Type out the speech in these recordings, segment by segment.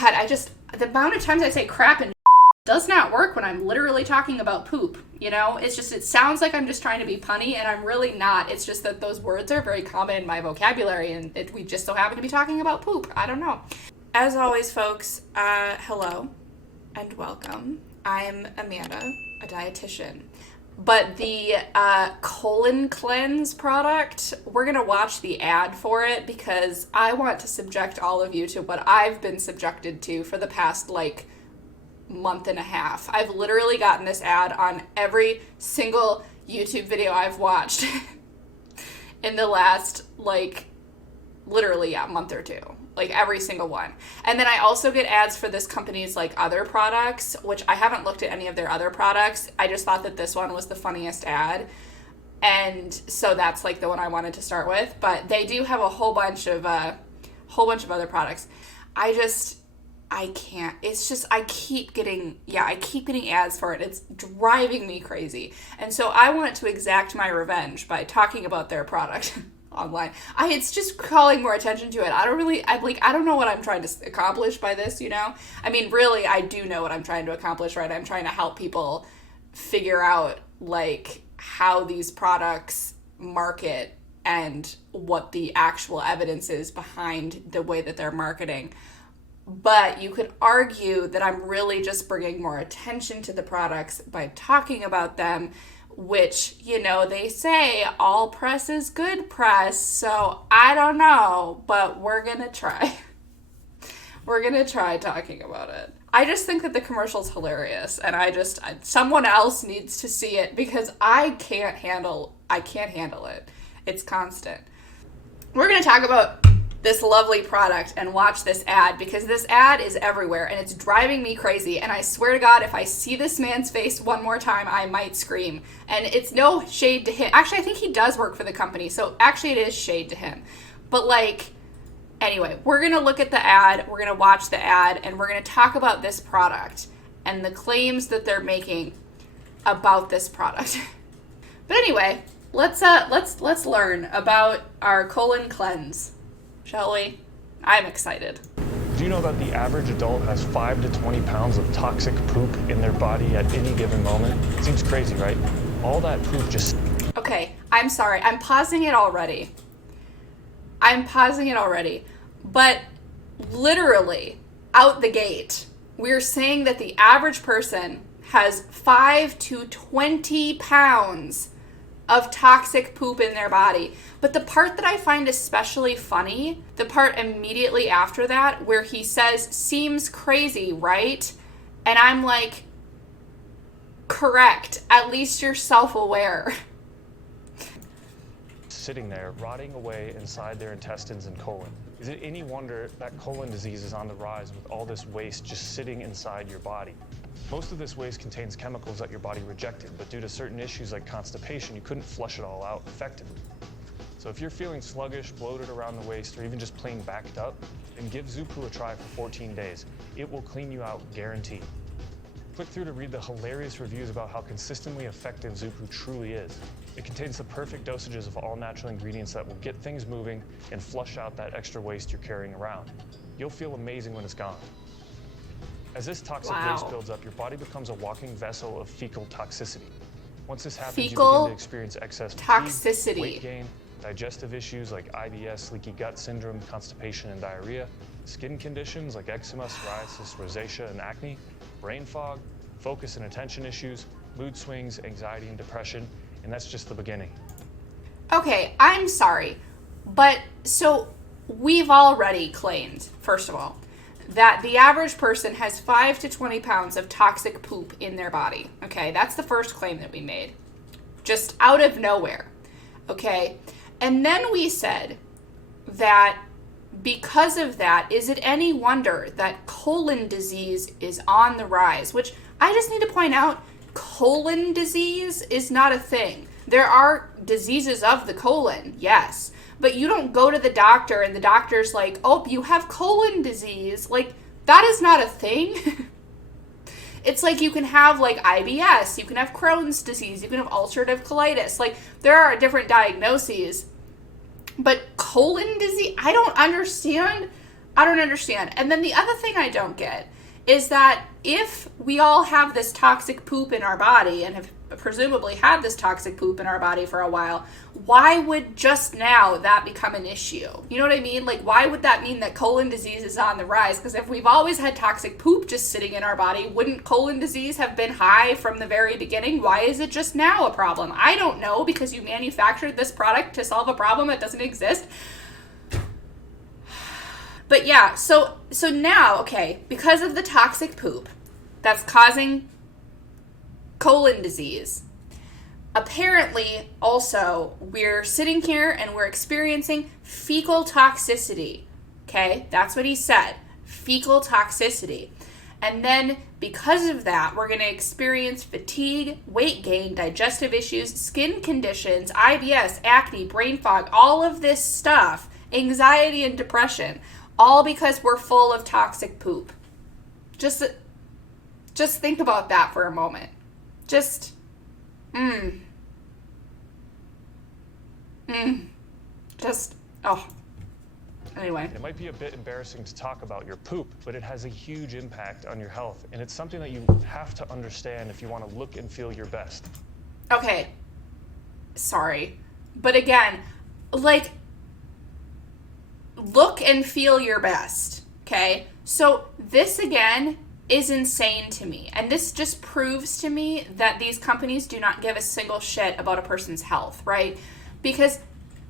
God, the amount of times I say crap and does not work when I'm literally talking about poop, you know? It's just, it sounds like I'm just trying to be punny, and I'm really not. It's just that those words are very common in my vocabulary, and we just so happen to be talking about poop. I don't know. As always, folks, hello and welcome. I'm Amanda, a dietitian. But the colon cleanse product, we're going to watch the ad for it because I want to subject all of you to what I've been subjected to for the past, month and a half. I've literally gotten this ad on every single YouTube video I've watched in the last, month or two. Every single one. And then I also get ads for this company's, other products, which I haven't looked at any of their other products. I just thought that this one was the funniest ad. And so that's, the one I wanted to start with. But they do have a whole bunch of other products. I can't. It's just, I keep getting ads for it. It's driving me crazy. And so I want to exact my revenge by talking about their product online. It's just calling more attention to it. I don't know what I'm trying to accomplish by this, you know? I mean, really, I do know what I'm trying to accomplish, right? I'm trying to help people figure out, how these products market and what the actual evidence is behind the way that they're marketing. But you could argue that I'm really just bringing more attention to the products by talking about them, which, they say all press is good press, so I don't know, but we're gonna try. We're gonna try talking about it. I just think that the commercial's hilarious, and someone else needs to see it because I can't handle it. It's constant. We're gonna talk about this lovely product and watch this ad because this ad is everywhere and it's driving me crazy, and I swear to God, if I see this man's face one more time, I might scream. And it's no shade to him. Actually, I think he does work for the company, so actually it is shade to him. But anyway, we're gonna look at the ad, we're gonna watch the ad, and we're gonna talk about this product and the claims that they're making about this product. But anyway, let's learn about our colon cleanse. Shall we? I'm excited. Do you know that the average adult has 5 to 20 pounds of toxic poop in their body at any given moment? Seems crazy, right? All that poop just... Okay, I'm sorry. I'm pausing it already. But literally, out the gate, we're saying that the average person has 5 to 20 pounds of toxic poop in their body. But the part that I find especially funny, the part immediately after that, where he says, seems crazy, right? And I'm like, correct. At least you're self-aware. Sitting there, rotting away inside their intestines and colon. Is it any wonder that colon disease is on the rise with all this waste just sitting inside your body? Most of this waste contains chemicals that your body rejected, but due to certain issues like constipation, you couldn't flush it all out effectively. So if you're feeling sluggish, bloated around the waist, or even just plain backed up, then give ZuPoo a try for 14 days. It will clean you out, guaranteed. Click through to read the hilarious reviews about how consistently effective ZuPoo truly is. It contains the perfect dosages of all natural ingredients that will get things moving and flush out that extra waste you're carrying around. You'll feel amazing when it's gone. As this toxic waste builds up, your body becomes a walking vessel of fecal toxicity. Once this happens, you begin to experience excess fatigue, weight gain, digestive issues like IBS, leaky gut syndrome, constipation and diarrhea, skin conditions like eczema, psoriasis, rosacea, and acne, brain fog, focus and attention issues, mood swings, anxiety and depression, and that's just the beginning. Okay, I'm sorry, but so we've already claimed, first of all, that the average person has 5 to 20 pounds of toxic poop in their body. Okay, that's the first claim that we made. Just out of nowhere. Okay, and then we said that because of that, is it any wonder that colon disease is on the rise? Which I just need to point out, colon disease is not a thing. There are diseases of the colon, yes. But you don't go to the doctor and the doctor's like, oh, you have colon disease. That is not a thing. It's like you can have IBS, you can have Crohn's disease, you can have ulcerative colitis. There are different diagnoses. But colon disease, I don't understand I don't understand. And then the other thing I don't get is that if we all have this toxic poop in our body and have presumably had this toxic poop in our body for a while, why would just now that become an issue? You know what I mean? Like, why would that mean that colon disease is on the rise? Because if we've always had toxic poop just sitting in our body, wouldn't colon disease have been high from the very beginning? Why is it just now a problem? I don't know, because you manufactured this product to solve a problem that doesn't exist. But yeah, so now, okay, because of the toxic poop that's causing colon disease, apparently also we're sitting here and we're experiencing fecal toxicity. Okay, that's what he said, fecal toxicity. And then because of that, we're going to experience fatigue, weight gain, digestive issues, skin conditions, IBS, acne, brain fog, all of this stuff, anxiety and depression. All because we're full of toxic poop. Just think about that for a moment. Anyway. It might be a bit embarrassing to talk about your poop, but it has a huge impact on your health, and it's something that you have to understand if you want to look and feel your best. Okay. Sorry. But again, like, look and feel your best, okay? So this, again, is insane to me. And this just proves to me that these companies do not give a single shit about a person's health, right? Because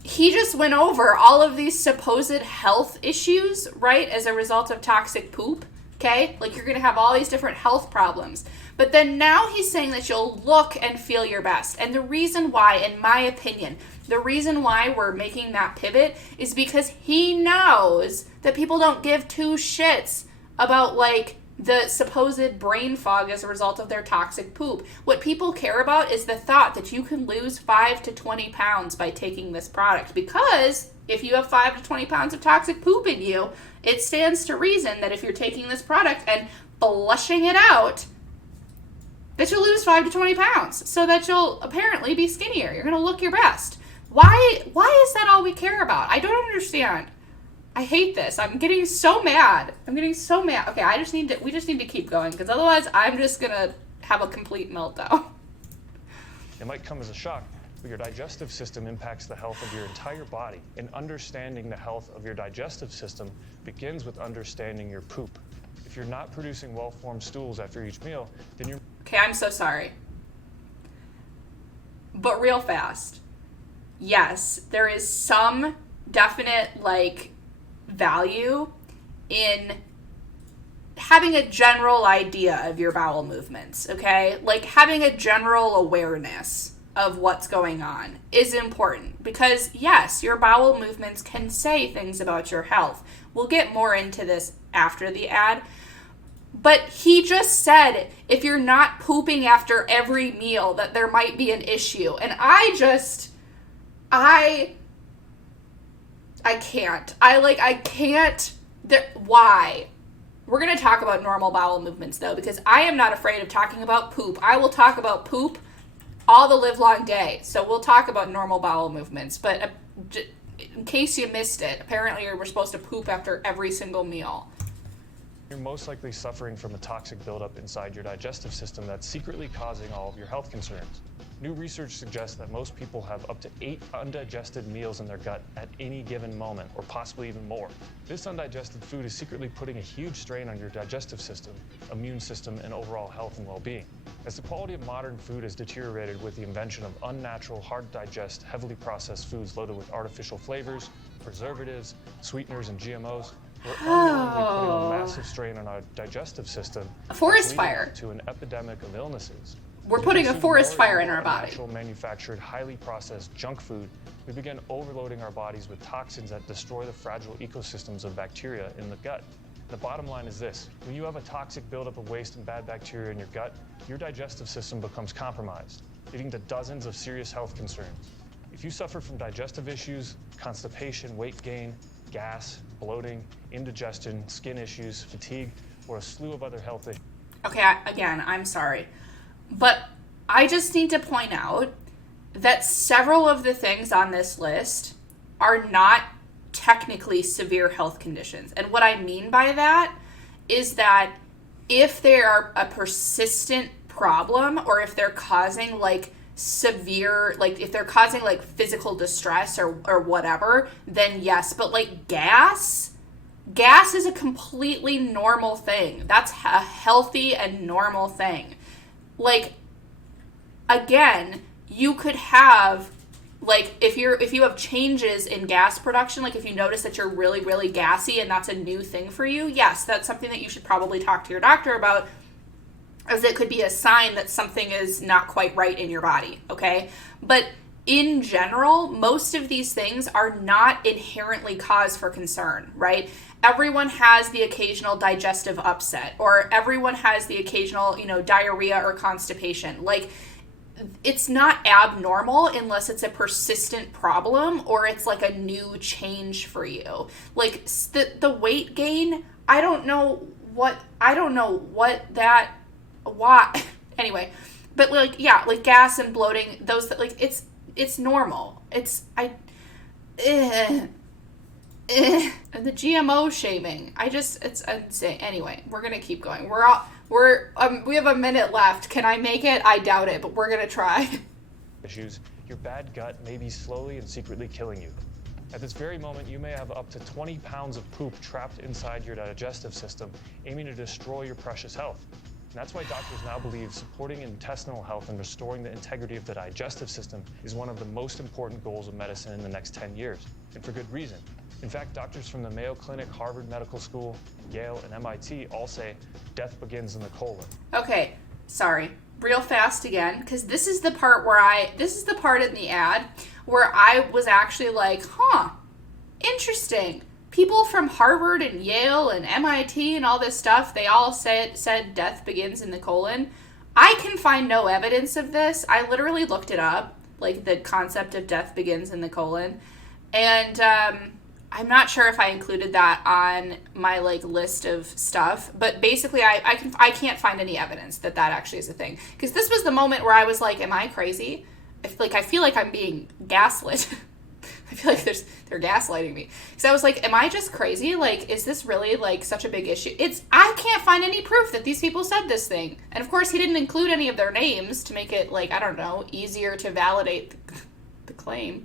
he just went over all of these supposed health issues, right, as a result of toxic poop, okay? Like, you're going to have all these different health problems. But then now he's saying that you'll look and feel your best. And the reason why, in my opinion, the reason why we're making that pivot is because he knows that people don't give two shits about, like, the supposed brain fog as a result of their toxic poop. What people care about is the thought that you can lose 5 to 20 pounds by taking this product. Because if you have 5 to 20 pounds of toxic poop in you, it stands to reason that if you're taking this product and flushing it out, that you'll lose 5 to 20 pounds, so that you'll apparently be skinnier. You're going to look your best. Why is that all we care about? I don't understand. I hate this. I'm getting so mad. Okay, we just need to keep going, because otherwise I'm just going to have a complete meltdown. It might come as a shock, but your digestive system impacts the health of your entire body. And understanding the health of your digestive system begins with understanding your poop. If you're not producing well-formed stools after each meal, then you're... Okay, I'm so sorry. But real fast. Yes, there is some definite, like, value in having a general idea of your bowel movements, okay? Like, having a general awareness of what's going on is important, because yes, your bowel movements can say things about your health. We'll get more into this after the ad, but he just said if you're not pooping after every meal that there might be an issue, and I can't. Why? We're going to talk about normal bowel movements, though, because I am not afraid of talking about poop. I will talk about poop all the live long day. So we'll talk about normal bowel movements. But in case you missed it, apparently we're supposed to poop after every single meal. You're most likely suffering from a toxic buildup inside your digestive system that's secretly causing all of your health concerns. New research suggests that most people have up to 8 undigested meals in their gut at any given moment, or possibly even more. This undigested food is secretly putting a huge strain on your digestive system, immune system, and overall health and well-being. As the quality of modern food has deteriorated with the invention of unnatural, hard-to-digest, heavily processed foods loaded with artificial flavors, preservatives, sweeteners, and GMOs, we're unknowingly putting a massive strain on our digestive system. A forest fire. To an epidemic of illnesses. We're putting a forest fire in our body. Natural, manufactured, highly processed junk food, we begin overloading our bodies with toxins that destroy the fragile ecosystems of bacteria in the gut. The bottom line is this: when you have a toxic buildup of waste and bad bacteria in your gut, your digestive system becomes compromised, leading to dozens of serious health concerns. If you suffer from digestive issues, constipation, weight gain, gas, bloating, indigestion, skin issues, fatigue, or a slew of other health issues. Okay, again, I'm sorry. But I just need to point out that several of the things on this list are not technically severe health conditions. And what I mean by that is that if they are a persistent problem, or if they're causing like severe, like if they're causing like physical distress or whatever, then yes. But like gas is a completely normal thing. That's a healthy and normal thing. Like, again, you could have, like, if you have changes in gas production, like if you notice that you're really, really gassy and that's a new thing for you, yes, that's something that you should probably talk to your doctor about, as it could be a sign that something is not quite right in your body, okay? But in general, most of these things are not inherently cause for concern, right? Everyone has the occasional digestive upset, or everyone has the occasional, diarrhea or constipation. Like, it's not abnormal unless it's a persistent problem or it's like a new change for you. Like the weight gain, I don't know what that, why, anyway, but like, yeah, like gas and bloating, those that like, it's normal. And the GMO shaming, it's insane. Anyway, we're going to keep going. We have a minute left. Can I make it? I doubt it, but we're going to try. Issues, your bad gut may be slowly and secretly killing you. At this very moment, you may have up to 20 pounds of poop trapped inside your digestive system, aiming to destroy your precious health. And that's why doctors now believe supporting intestinal health and restoring the integrity of the digestive system is one of the most important goals of medicine in the next 10 years, and for good reason. In fact, doctors from the Mayo Clinic, Harvard Medical School, Yale, and MIT all say death begins in the colon. Okay, sorry. Real fast again, because this is the part in the ad where I was actually like, interesting. People from Harvard and Yale and MIT and all this stuff, they all said death begins in the colon. I can find no evidence of this. I literally looked it up, like the concept of death begins in the colon. And I'm not sure if I included that on my like list of stuff, but basically I can't find any evidence that actually is a thing. Because this was the moment where I was like, am I crazy? I feel like I'm being gaslit. I feel like they're gaslighting me. So I was like, am I just crazy? Like, is this really like such a big issue? I can't find any proof that these people said this thing. And of course he didn't include any of their names to make it like, I don't know, easier to validate the claim,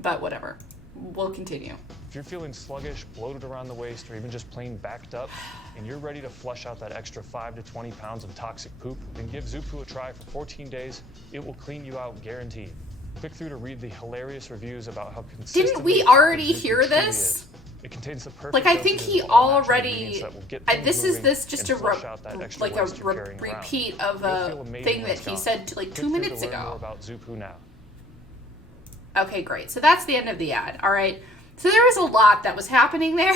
but whatever. We'll continue. If you're feeling sluggish, bloated around the waist, or even just plain backed up, and you're ready to flush out that extra 5 to 20 pounds of toxic poop, then give ZuPoo a try for 14 days. It will clean you out, guaranteed. Click through to read the hilarious reviews about how consistently... Didn't we already hear this? It contains the perfect... Like, I think he already... This is just a repeat of a thing that he said like 2 minutes ago. About ZuPoo now. Okay, great. So that's the end of the ad. All right. So there was a lot that was happening there.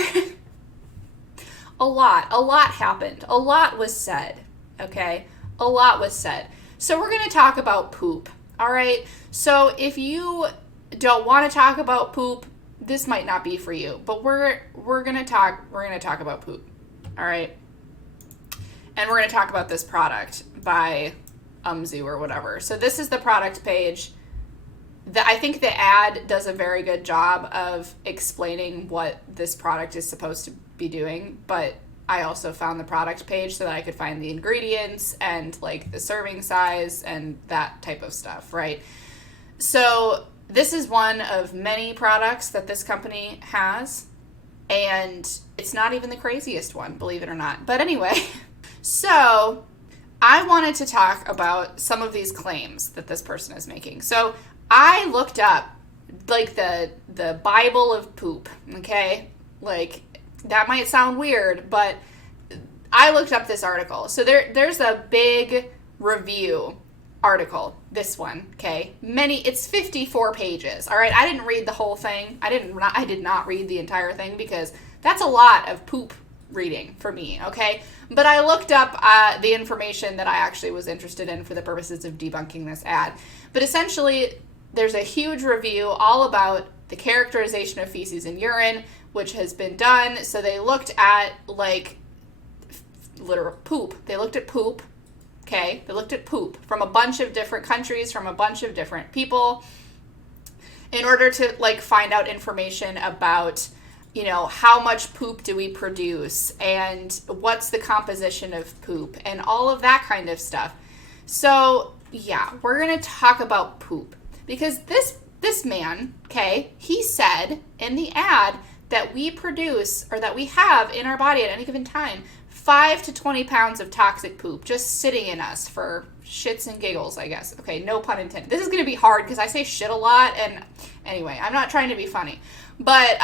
A lot happened. A lot was said. Okay? A lot was said. So we're going to talk about poop. All right? So if you don't want to talk about poop, this might not be for you. But we're going to talk about poop. All right? And we're going to talk about this product by UMZU or whatever. So this is the product page. I think the ad does a very good job of explaining what this product is supposed to be doing, but I also found the product page so that I could find the ingredients and like the serving size and that type of stuff, right? So this is one of many products that this company has, and it's not even the craziest one, believe it or not. But anyway, so I wanted to talk about some of these claims that this person is making. So I looked up, like, the Bible of poop, okay? Like, that might sound weird, but I looked up this article. So there's a big review article, this one, okay? It's 54 pages, all right? I didn't read the whole thing. I did not read the entire thing because that's a lot of poop reading for me, okay? But I looked up the information that I actually was interested in for the purposes of debunking this ad. But essentially, there's a huge review all about the characterization of feces and urine, which has been done. So they looked at, like, literal poop. They looked at poop, okay? They looked at poop from a bunch of different countries, from a bunch of different people, in order to, like, find out information about you know, how much poop do we produce and what's the composition of poop and all of that kind of stuff. So yeah, we're going to talk about poop because this man, okay, he said in the ad that we produce or that we have in our body at any given time 5 to 20 pounds of toxic poop just sitting in us for shits and giggles, I guess. Okay, no pun intended. This is going to be hard because I say shit a lot, and anyway, I'm not trying to be funny, but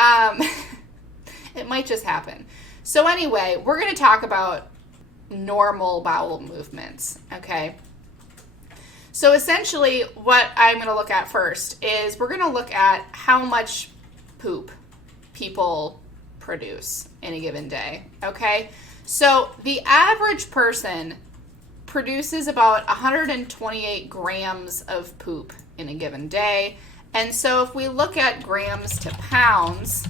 it might just happen. So anyway, we're going to talk about normal bowel movements, okay? So essentially what I'm going to look at first is we're going to look at how much poop people produce in a given day, okay? So the average person produces about 128 grams of poop in a given day. And so if we look at grams to pounds,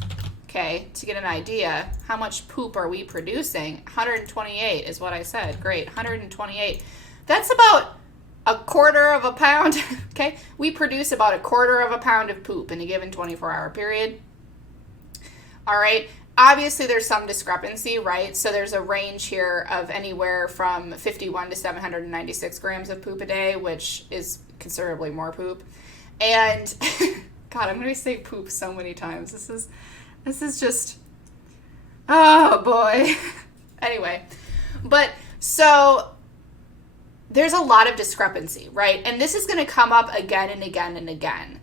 okay, to get an idea, how much poop are we producing? 128 is what I said. Great, 128. That's about a quarter of a pound, okay? We produce about a quarter of a pound of poop in a given 24-hour period. All right. Obviously, there's some discrepancy, right? So there's a range here of anywhere from 51 to 796 grams of poop a day, which is considerably more poop. And God, I'm going to say poop so many times. This is just, oh boy. Anyway, but so there's a lot of discrepancy, right? And this is going to come up again and again and again,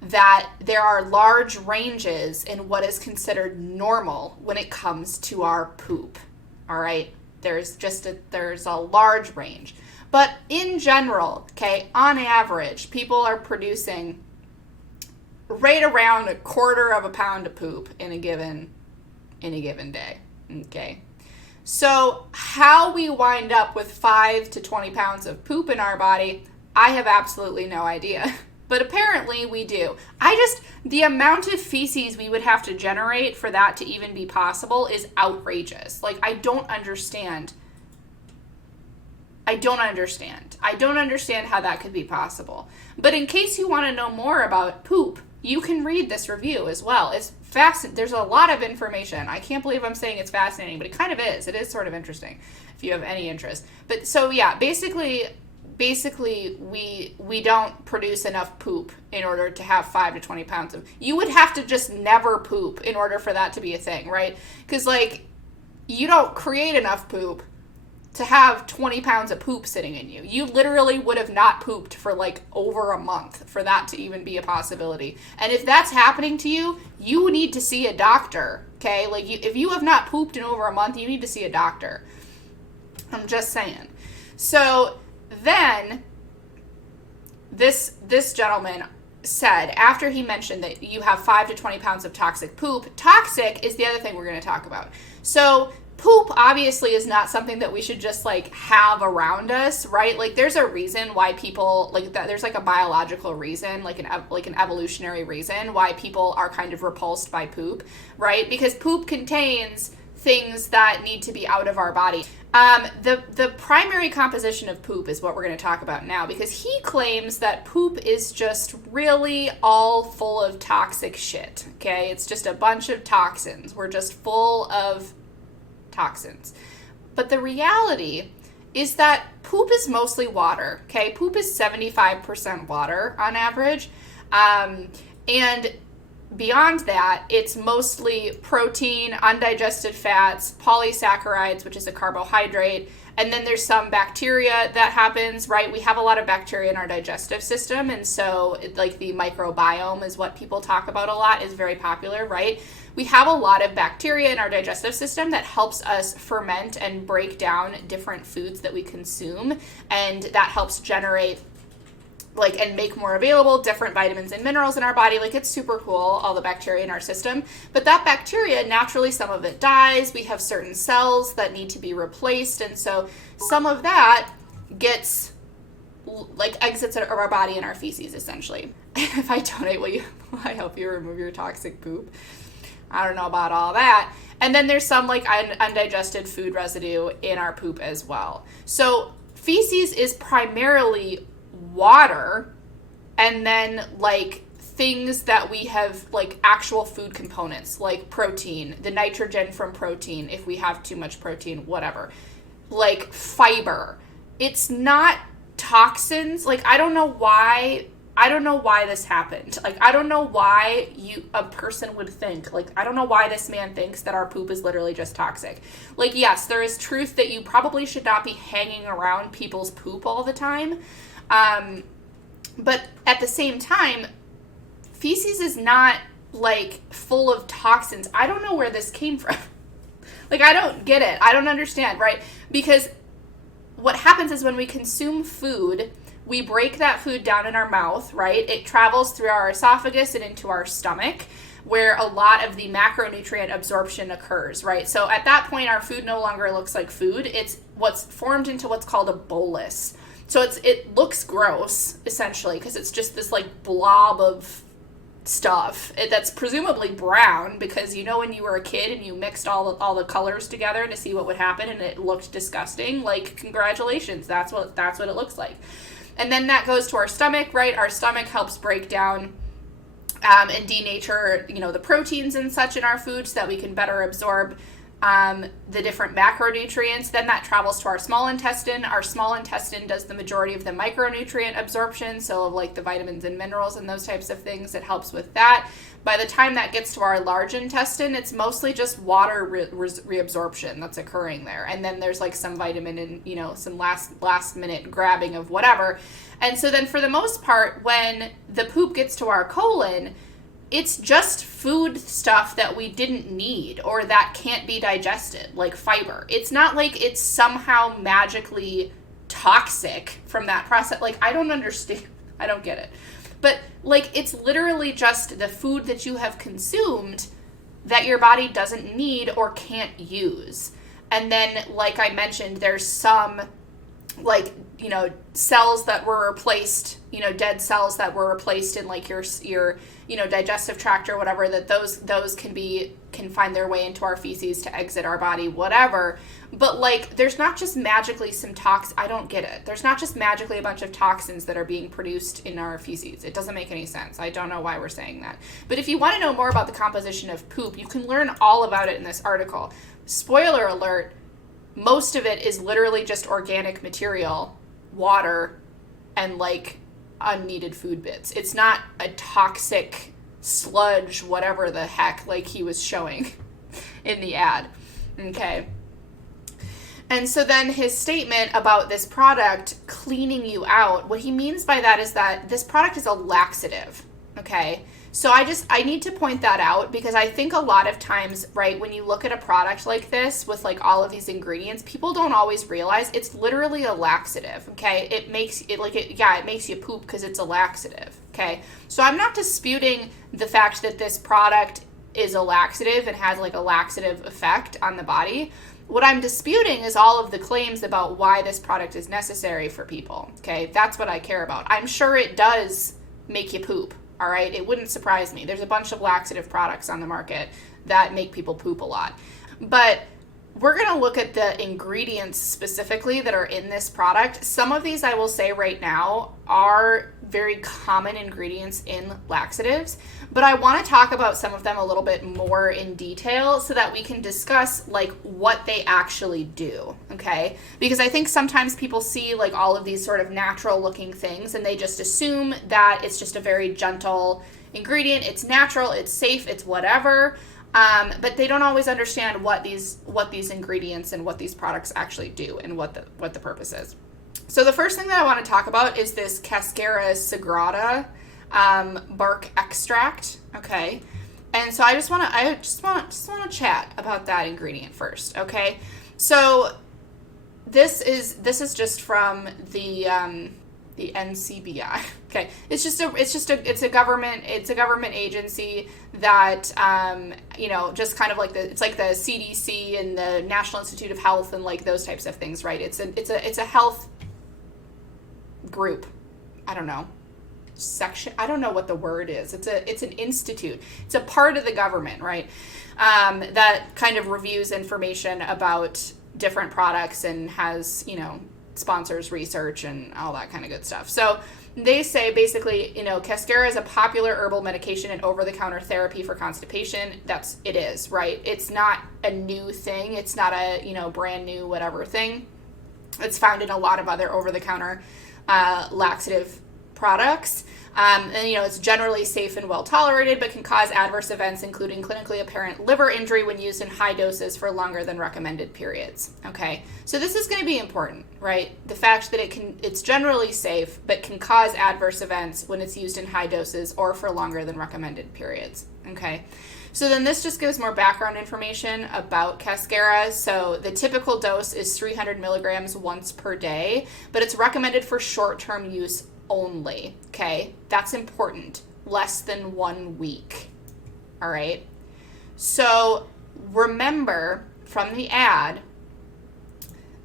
that there are large ranges in what is considered normal when it comes to our poop, all right? There's a large range. But in general, okay, on average, people are producing right around a quarter of a pound of poop in a given day, okay? So how we wind up with 5 to 20 pounds of poop in our body, I have absolutely no idea. But apparently we do. The amount of feces we would have to generate for that to even be possible is outrageous. Like, I don't understand how that could be possible. But in case you want to know more about poop, you can read this review as well. It's fascinating. There's a lot of information. I can't believe I'm saying it's fascinating, but it kind of is. It is sort of interesting if you have any interest. But so yeah, basically we don't produce enough poop in order to have 5 to 20 pounds of, you would have to just never poop in order for that to be a thing, right? Because like, you don't create enough poop to have 20 pounds of poop sitting in you. You literally would have not pooped for like over a month for that to even be a possibility. And if that's happening to you, you need to see a doctor, okay? Like, if you have not pooped in over a month, you need to see a doctor. I'm just saying. So then this gentleman said, after he mentioned that you have 5 to 20 pounds of toxic poop, toxic is the other thing we're going to talk about. So poop obviously is not something that we should just like have around us, right? Like, there's a reason why people like that. There's like a biological reason, like an evolutionary reason why people are kind of repulsed by poop, right? Because poop contains things that need to be out of our body. The primary composition of poop is what we're going to talk about now, because he claims that poop is just really all full of toxic shit, okay? It's just a bunch of toxins. We're just full of toxins. But the reality is that poop is mostly water, okay? Poop is 75% water on average. And beyond that, it's mostly protein, undigested fats, polysaccharides, which is a carbohydrate, and then there's some bacteria that happens, right? We have a lot of bacteria in our digestive system, and so like the microbiome is what people talk about a lot, is very popular, right? We have a lot of bacteria in our digestive system that helps us ferment and break down different foods that we consume, and that helps generate like and make more available different vitamins and minerals in our body. Like, it's super cool, all the bacteria in our system. But that bacteria, naturally, some of it dies. We have certain cells that need to be replaced. And so some of that gets, like, exits of our body in our feces, essentially. If I donate, will I help you remove your toxic poop? I don't know about all that. And then there's some, like, undigested food residue in our poop as well. So feces is primarily water, and then like things that we have, like actual food components, like protein, the nitrogen from protein, if we have too much protein, whatever, like fiber. It's not toxins. Like, I don't know why this happened. Like, I don't know why a person would think, like, I don't know why this man thinks that our poop is literally just toxic. Like, yes, there is truth that you probably should not be hanging around people's poop all the time. But at the same time, feces is not, like, full of toxins. I don't know where this came from. Like, I don't get it. I don't understand, right? Because what happens is when we consume food, we break that food down in our mouth, right? It travels through our esophagus and into our stomach, where a lot of the macronutrient absorption occurs, right? So at that point, our food no longer looks like food. It's what's formed into what's called a bolus. So it looks gross, essentially, because it's just this, like, blob of stuff that's presumably brown, because you know when you were a kid and you mixed all the colors together to see what would happen and it looked disgusting, like, congratulations, that's what it looks like. And then that goes to our stomach, right? Our stomach helps break down and denature, the proteins and such in our food so that we can better absorb the different macronutrients. Then that travels to our small intestine. Our small intestine does the majority of the micronutrient absorption, so like the vitamins and minerals and those types of things. It helps with that. By the time that gets to our large intestine, it's mostly just water reabsorption that's occurring there. And then there's like some vitamin and, some last minute grabbing of whatever. And so then for the most part, when the poop gets to our colon, it's just food stuff that we didn't need or that can't be digested, like fiber. It's not like it's somehow magically toxic from that process. Like, I don't understand. I don't get it. But, like, it's literally just the food that you have consumed that your body doesn't need or can't use. And then, like I mentioned, there's some, like, cells that were replaced, dead cells that were replaced in, like, your digestive tract or whatever, that those can find their way into our feces to exit our body, whatever. But, like, there's not just magically I don't get it. There's not just magically a bunch of toxins that are being produced in our feces. It doesn't make any sense. I don't know why we're saying that. But if you want to know more about the composition of poop, you can learn all about it in this article. Spoiler alert, most of it is literally just organic material, water, and, like, unneeded food bits. It's not a toxic sludge, whatever the heck, like he was showing in the ad. Okay. And so then his statement about this product cleaning you out, what he means by that is that this product is a laxative. Okay. So I need to point that out, because I think a lot of times, right, when you look at a product like this with, like, all of these ingredients, people don't always realize it's literally a laxative, okay? It makes you poop because it's a laxative, okay? So I'm not disputing the fact that this product is a laxative and has, like, a laxative effect on the body. What I'm disputing is all of the claims about why this product is necessary for people, okay? That's what I care about. I'm sure it does make you poop. All right, it wouldn't surprise me. There's a bunch of laxative products on the market that make people poop a lot. But we're going to look at the ingredients specifically that are in this product. Some of these, I will say right now, are very common ingredients in laxatives, but I want to talk about some of them a little bit more in detail so that we can discuss, like, what they actually do, okay? Because I think sometimes people see, like, all of these sort of natural looking things and they just assume that it's just a very gentle ingredient, it's natural, it's safe, it's whatever. But they don't always understand what these ingredients and what these products actually do and what the purpose is. So the first thing that I want to talk about is this Cascara Sagrada bark extract. Okay, and so I just want to chat about that ingredient first. Okay, so this is just from the NCBI. Okay, it's a government agency that just kind of like it's like the CDC and the National Institute of Health and, like, those types of things, right? It's a health group. I don't know. Section. I don't know what the word is. It's an institute. It's a part of the government, right? That kind of reviews information about different products and has, sponsors research and all that kind of good stuff. So they say basically, Cascara is a popular herbal medication and over-the-counter therapy for constipation. It is, right? It's not a new thing. It's not a, brand new whatever thing. It's found in a lot of other over-the-counter laxative products. And, it's generally safe and well tolerated, but can cause adverse events, including clinically apparent liver injury when used in high doses for longer than recommended periods. Okay, so this is going to be important, right? The fact that it's generally safe, but can cause adverse events when it's used in high doses or for longer than recommended periods. Okay, so then this just gives more background information about Cascara. So the typical dose is 300 milligrams once per day, but it's recommended for short-term use only. Okay, that's important. Less than 1 week. All right. So remember from the ad,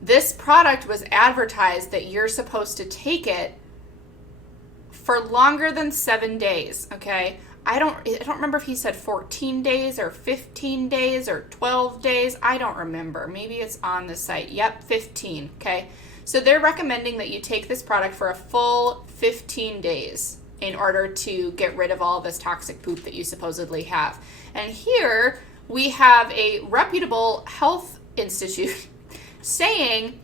this product was advertised that you're supposed to take it for longer than 7 days. Okay. I don't remember if he said 14 days or 15 days or 12 days. I don't remember. Maybe it's on the site. Yep, 15. Okay. So they're recommending that you take this product for a full 15 days in order to get rid of all of this toxic poop that you supposedly have. And here we have a reputable health institute saying,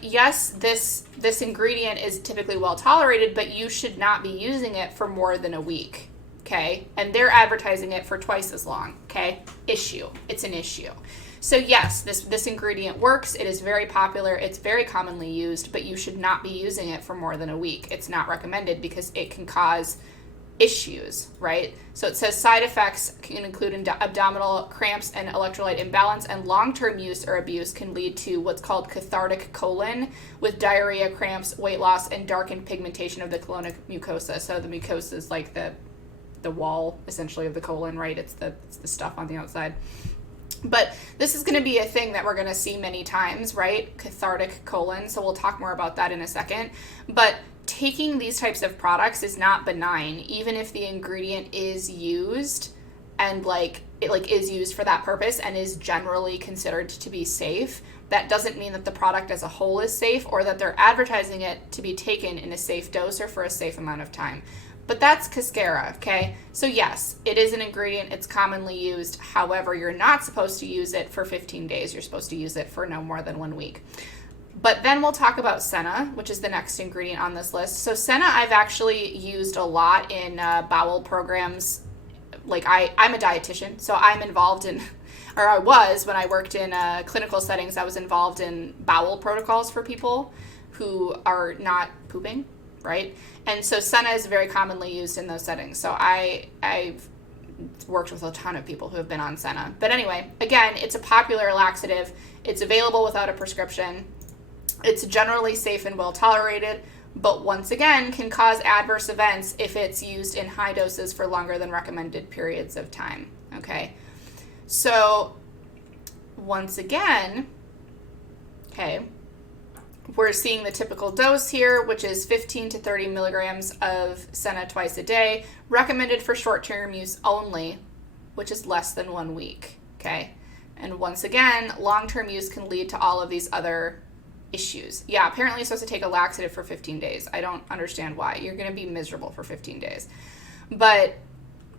yes, this ingredient is typically well tolerated, but you should not be using it for more than a week. Okay? And they're advertising it for twice as long. Okay? Issue. It's an issue. So yes, this ingredient works. It is very popular. It's very commonly used, but you should not be using it for more than a week. It's not recommended because it can cause issues, right? So it says side effects can include abdominal cramps and electrolyte imbalance, and long-term use or abuse can lead to what's called cathartic colon with diarrhea, cramps, weight loss, and darkened pigmentation of the colonic mucosa. So the mucosa is like the wall, essentially, of the colon, right? It's the stuff on the outside. But this is going to be a thing that we're going to see many times, right? Cathartic colon. So we'll talk more about that in a second. But taking these types of products is not benign, even if the ingredient is used and is used for that purpose and is generally considered to be safe. That doesn't mean that the product as a whole is safe or that they're advertising it to be taken in a safe dose or for a safe amount of time. But that's Cascara, okay? So yes, it is an ingredient. It's commonly used. However, you're not supposed to use it for 15 days. You're supposed to use it for no more than 1 week. But then we'll talk about Senna, which is the next ingredient on this list. So Senna I've actually used a lot in bowel programs. I'm a dietitian, so I'm involved in, or I was when I worked in clinical settings, I was involved in bowel protocols for people who are not pooping, right? And so Senna is very commonly used in those settings. So I've worked with a ton of people who have been on Senna. But anyway, again, it's a popular laxative. It's available without a prescription. It's generally safe and well tolerated, but once again can cause adverse events if it's used in high doses for longer than recommended periods of time. Okay, so once again, okay, we're seeing the typical dose here, which is 15 to 30 milligrams of Senna twice a day, recommended for short-term use only, which is less than 1 week. Okay, and once again, long-term use can lead to all of these other issues. Yeah, apparently you're supposed to take a laxative for 15 days. I don't understand why. You're going to be miserable for 15 days. But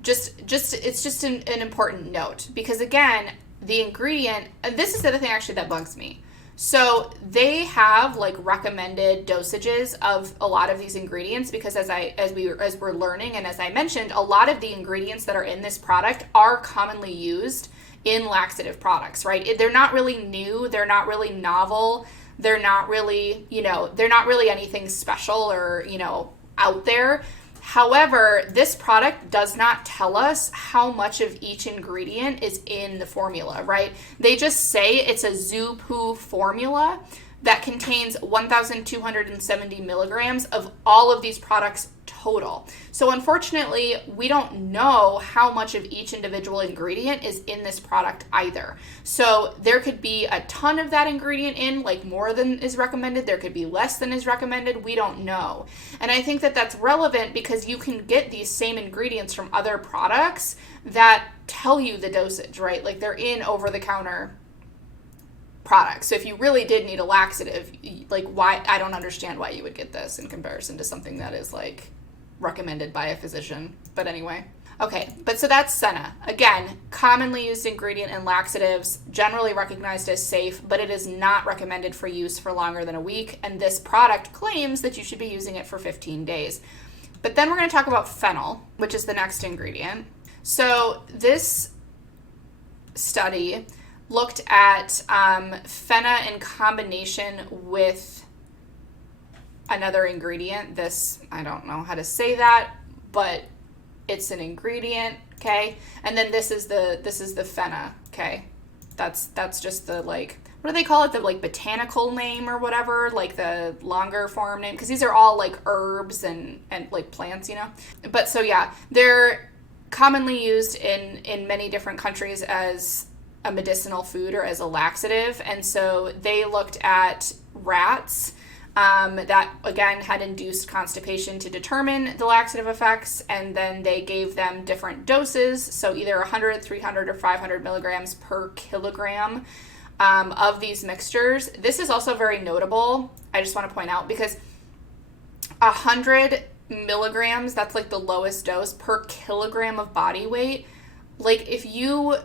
it's just an important note, because again, the ingredient, and this is the other thing actually that bugs me. So they have recommended dosages of a lot of these ingredients, because as we're learning and as I mentioned, a lot of the ingredients that are in this product are commonly used in laxative products, right? They're not really new, they're not really novel, they're not really, they're not really anything special or, out there. However, this product does not tell us how much of each ingredient is in the formula, right? They just say it's a ZuPoo formula that contains 1,270 milligrams of all of these products total. So unfortunately, we don't know how much of each individual ingredient is in this product either. So there could be a ton of that ingredient in, more than is recommended. There could be less than is recommended. We don't know. And I think that that's relevant because you can get these same ingredients from other products that tell you the dosage, right? They're in over-the-counter product. So if you really did need a laxative, like why, I don't understand why you would get this in comparison to something that is like recommended by a physician. But anyway. Okay, but so that's Senna. Again, commonly used ingredient in laxatives, generally recognized as safe, but it is not recommended for use for longer than a week. And this product claims that you should be using it for 15 days. But then we're going to talk about Fennel, which is the next ingredient. So this study looked at Fenna in combination with another ingredient. This, I don't know how to say that, but it's an ingredient, okay? And then this is the Fenna, okay? That's just the, like, what do they call it? The, like, botanical name or whatever, like the longer form name, because these are all like herbs and like plants, you know? But so yeah, they're commonly used in many different countries as a medicinal food or as a laxative. And so they looked at rats that, again, had induced constipation to determine the laxative effects, and then they gave them different doses, so either 100, 300, or 500 milligrams per kilogram of these mixtures. This is also very notable, I just want to point out, because 100 milligrams, that's like the lowest dose per kilogram of body weight. Like if you,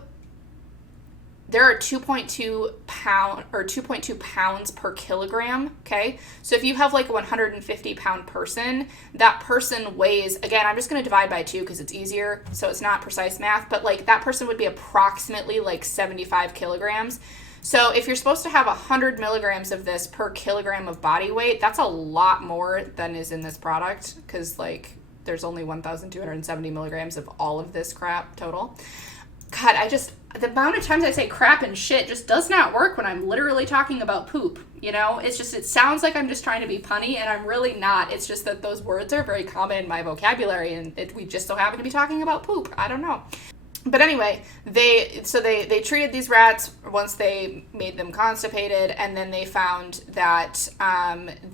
there are 2.2 pounds per kilogram, okay? So if you have like a 150 pound person, that person weighs, again, I'm just going to divide by 2 because it's easier, so it's not precise math, but like that person would be approximately like 75 kilograms. So if you're supposed to have 100 milligrams of this per kilogram of body weight, that's a lot more than is in this product, because like there's only 1,270 milligrams of all of this crap total. God, the amount of times I say crap and shit just does not work when I'm literally talking about poop, you know? It's just, it sounds like I'm just trying to be punny, and I'm really not. It's just that those words are very common in my vocabulary, and we just so happen to be talking about poop. I don't know. But anyway, they treated these rats once they made them constipated, and then they found that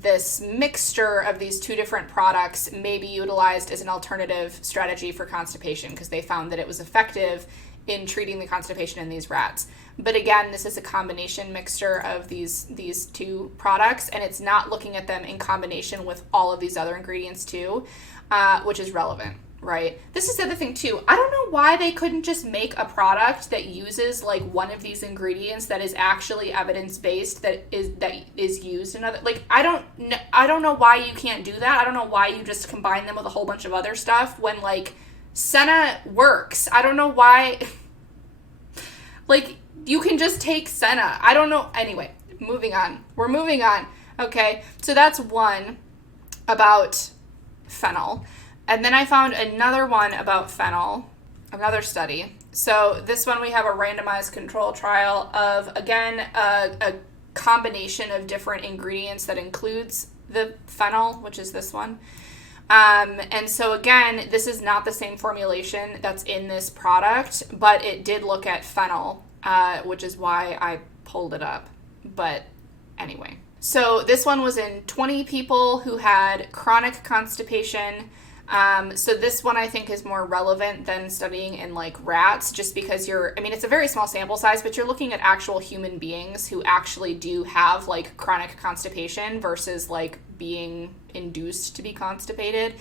this mixture of these two different products may be utilized as an alternative strategy for constipation, because they found that it was effective in treating the constipation in these rats. But again, this is a combination mixture of these two products, and it's not looking at them in combination with all of these other ingredients too, which is relevant. Right. This is the other thing too. I don't know why they couldn't just make a product that uses like one of these ingredients that is actually evidence-based, that is used in other, like, I don't know why you can't do that. I don't know why you just combine them with a whole bunch of other stuff when like Senna works. I don't know why, like, you can just take Senna. I don't know. Anyway, moving on. We're moving on. Okay. So that's one about Fennel. And then I found another one about Fennel, another study. So this one we have a randomized control trial of, again, a combination of different ingredients that includes the Fennel, which is this one. And so again, this is not the same formulation that's in this product, but it did look at Fennel, which is why I pulled it up. But anyway. So this one was in 20 people who had chronic constipation. So this one I think is more relevant than studying in like rats, just because it's a very small sample size, but you're looking at actual human beings who actually do have like chronic constipation versus like being induced to be constipated.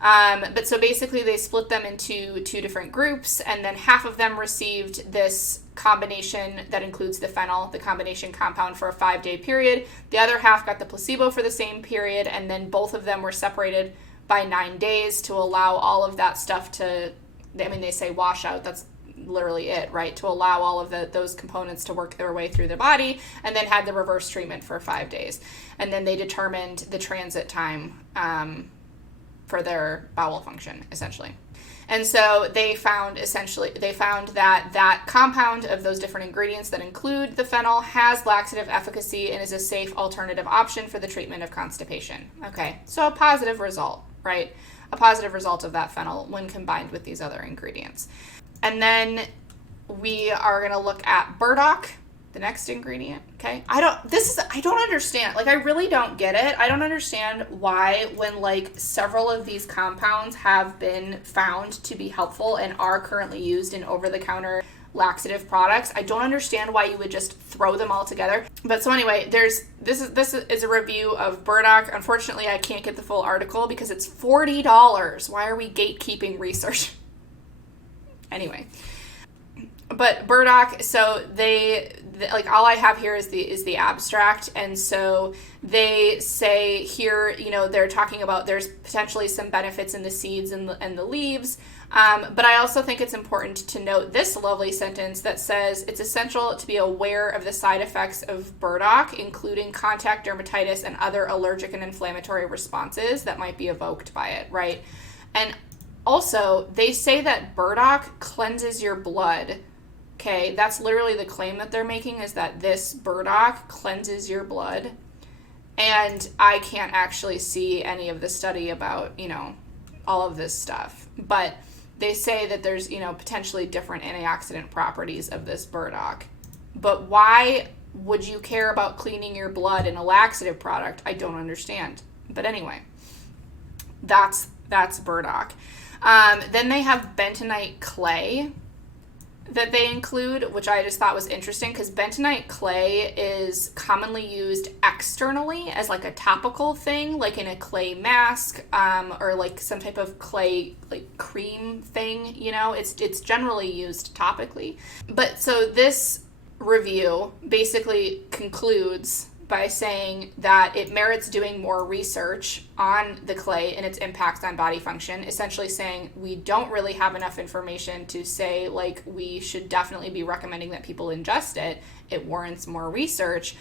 But so basically they split them into two different groups, and then half of them received this combination that includes the Fennel, the combination compound, for a 5-day period. The other half got the placebo for the same period, and then both of them were separated by 9 days to allow all of that stuff to, they say wash out, that's literally it, right? To allow all of those components to work their way through the body, and then had the reverse treatment for 5 days. And then they determined the transit time for their bowel function, essentially. And so they found that compound of those different ingredients that include the Fennel has laxative efficacy and is a safe alternative option for the treatment of constipation. Okay, so a positive result, right? A positive result of that Fennel when combined with these other ingredients. And then we are going to look at burdock, the next ingredient, okay? I don't understand. Like, I really don't get it. I don't understand why, when like several of these compounds have been found to be helpful and are currently used in over-the-counter laxative products. I don't understand why you would just throw them all together. But so anyway, this is a review of burdock. Unfortunately, I can't get the full article because it's $40. Why are we gatekeeping research? Anyway, but burdock, so like all I have here is the abstract, and so they say here, they're talking about there's potentially some benefits in the seeds and the leaves, but I also think it's important to note this lovely sentence that says it's essential to be aware of the side effects of burdock, including contact dermatitis and other allergic and inflammatory responses that might be evoked by it, right? And also, they say that burdock cleanses your blood. Okay, that's literally the claim that they're making, is that this burdock cleanses your blood. And I can't actually see any of the study about, all of this stuff. But they say that there's, potentially different antioxidant properties of this burdock. But why would you care about cleaning your blood in a laxative product? I don't understand. But anyway, that's burdock. Then they have bentonite clay that they include, which I just thought was interesting because bentonite clay is commonly used externally as like a topical thing, like in a clay mask, or like some type of clay like cream thing, it's generally used topically. But so this review basically concludes by saying that it merits doing more research on the clay and its impacts on body function, essentially saying we don't really have enough information to say, like, we should definitely be recommending that people ingest it. It warrants more research.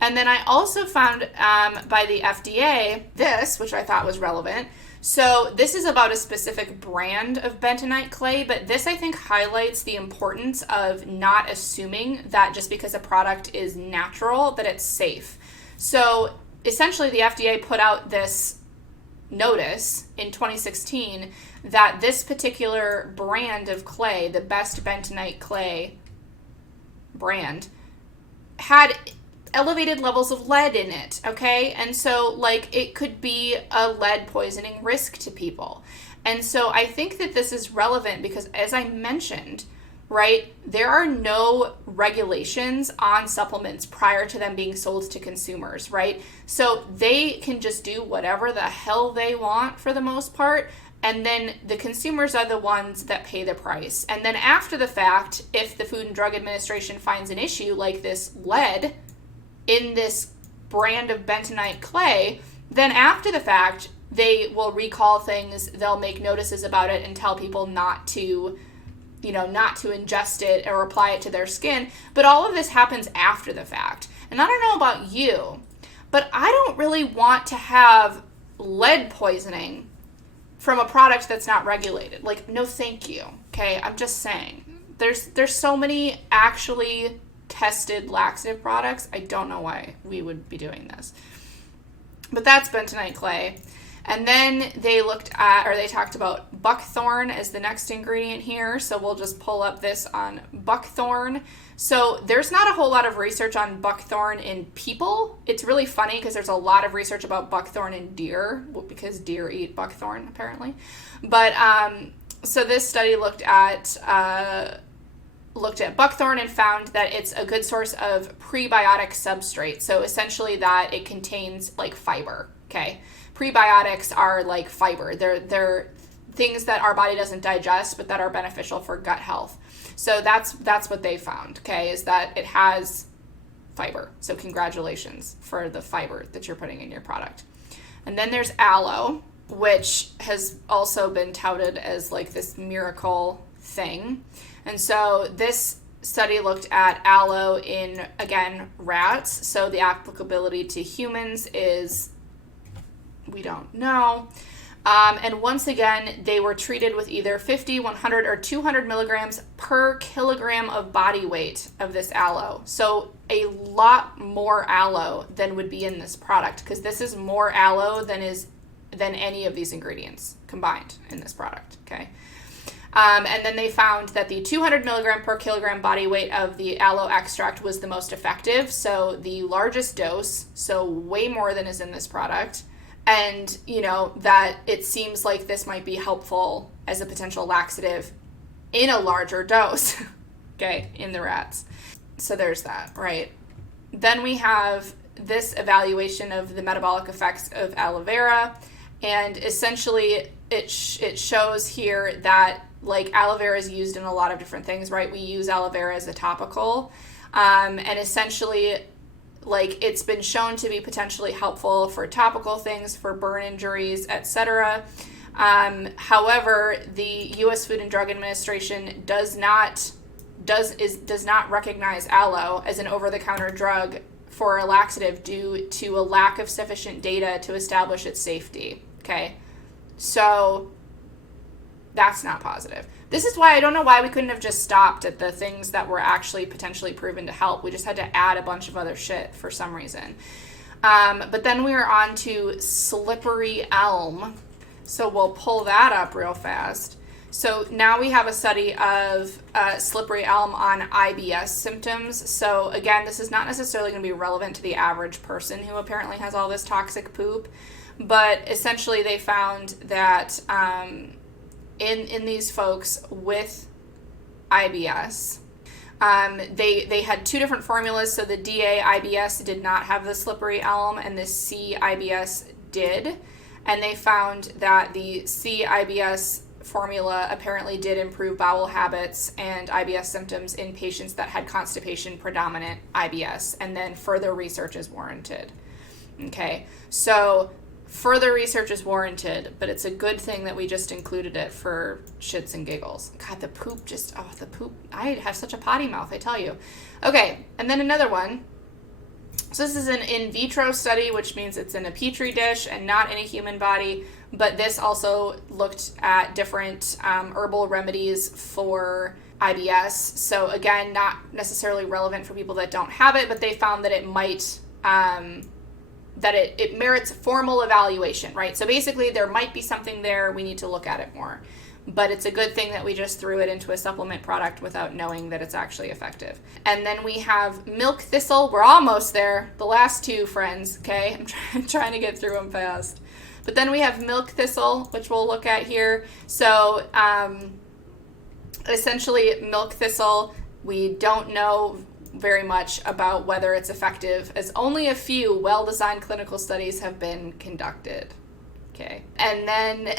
And then I also found by the FDA this, which I thought was relevant. So this is about a specific brand of bentonite clay, but this I think highlights the importance of not assuming that just because a product is natural that it's safe. So essentially the FDA put out this notice in 2016 that this particular brand of clay, the best bentonite clay brand, had elevated levels of lead in it, okay? And so, like, it could be a lead poisoning risk to people. And so I think that this is relevant because, as I mentioned, right, there are no regulations on supplements prior to them being sold to consumers, right? So they can just do whatever the hell they want for the most part, and then the consumers are the ones that pay the price. And then after the fact, if the Food and Drug Administration finds an issue like this lead in this brand of bentonite clay, then after the fact, they will recall things, they'll make notices about it and tell people not to ingest it or apply it to their skin. But all of this happens after the fact. And I don't know about you, but I don't really want to have lead poisoning from a product that's not regulated. Like, no thank you, okay? I'm just saying. There's so many actually tested laxative products. I don't know why we would be doing this. But that's bentonite clay. And then they talked about buckthorn as the next ingredient here. So we'll just pull up this on buckthorn. So there's not a whole lot of research on buckthorn in people. It's really funny because there's a lot of research about buckthorn in deer, because deer eat buckthorn apparently. But so this study looked at buckthorn and found that it's a good source of prebiotic substrate. So essentially that it contains like fiber, okay? Prebiotics are like fiber. They're things that our body doesn't digest, but that are beneficial for gut health. So that's what they found, okay, is that it has fiber. So congratulations for the fiber that you're putting in your product. And then there's aloe, which has also been touted as like this miracle thing. And so this study looked at aloe in, again, rats. So the applicability to humans is, we don't know. And once again, they were treated with either 50, 100, or 200 milligrams per kilogram of body weight of this aloe. So a lot more aloe than would be in this product, because this is more aloe than any of these ingredients combined in this product, okay? And then they found that the 200 milligram per kilogram body weight of the aloe extract was the most effective. So the largest dose, so way more than is in this product. And, that it seems like this might be helpful as a potential laxative in a larger dose. okay, in the rats. So there's that, right? Then we have this evaluation of the metabolic effects of aloe vera, and essentially it shows here that like aloe vera is used in a lot of different things, right? We use aloe vera as a topical, and essentially like it's been shown to be potentially helpful for topical things, for burn injuries, etc. However, the U.S. Food and Drug Administration does not recognize aloe as an over-the-counter drug for a laxative due to a lack of sufficient data to establish its safety. Okay, so that's not positive. This is why I don't know why we couldn't have just stopped at the things that were actually potentially proven to help. We just had to add a bunch of other shit for some reason. But then we are on to slippery elm. So we'll pull that up real fast. So now we have a study of slippery elm on IBS symptoms. So again, this is not necessarily going to be relevant to the average person who apparently has all this toxic poop. But essentially they found that in these folks with IBS, they had two different formulas. So the DA IBS did not have the slippery elm and the C IBS did. And they found that the C IBS formula apparently did improve bowel habits and IBS symptoms in patients that had constipation predominant IBS. And then further research is warranted. Okay, so further research is warranted, but it's a good thing that we just included it for shits and giggles. God, the poop the poop. I have such a potty mouth, I tell you. Okay, and then another one. So this is an in vitro study, which means it's in a petri dish and not in a human body. But this also looked at different herbal remedies for IBS. So again, not necessarily relevant for people that don't have it, but they found that it might... that it merits formal evaluation, right? So basically there might be something there, we need to look at it more. But it's a good thing that we just threw it into a supplement product without knowing that it's actually effective. And then we have milk thistle. We're almost there. The last two, friends, okay? I'm trying to get through them fast. But then we have milk thistle, which we'll look at here. So essentially milk thistle, we don't know very much about whether it's effective, as only a few well-designed clinical studies have been conducted. Okay, and then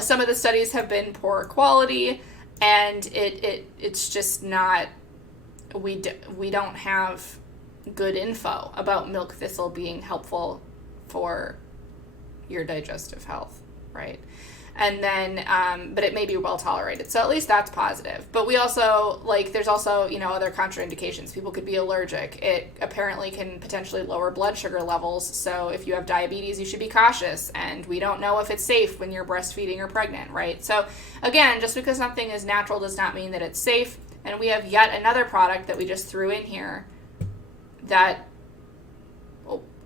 some of the studies have been poor quality, and it's just not. We don't have good info about milk thistle being helpful for your digestive health, right? And then, but it may be well tolerated. So at least that's positive. But we also, there's also, other contraindications. People could be allergic. It apparently can potentially lower blood sugar levels. So if you have diabetes, you should be cautious. And we don't know if it's safe when you're breastfeeding or pregnant, right? So again, just because something is natural does not mean that it's safe. And we have yet another product that we just threw in here that,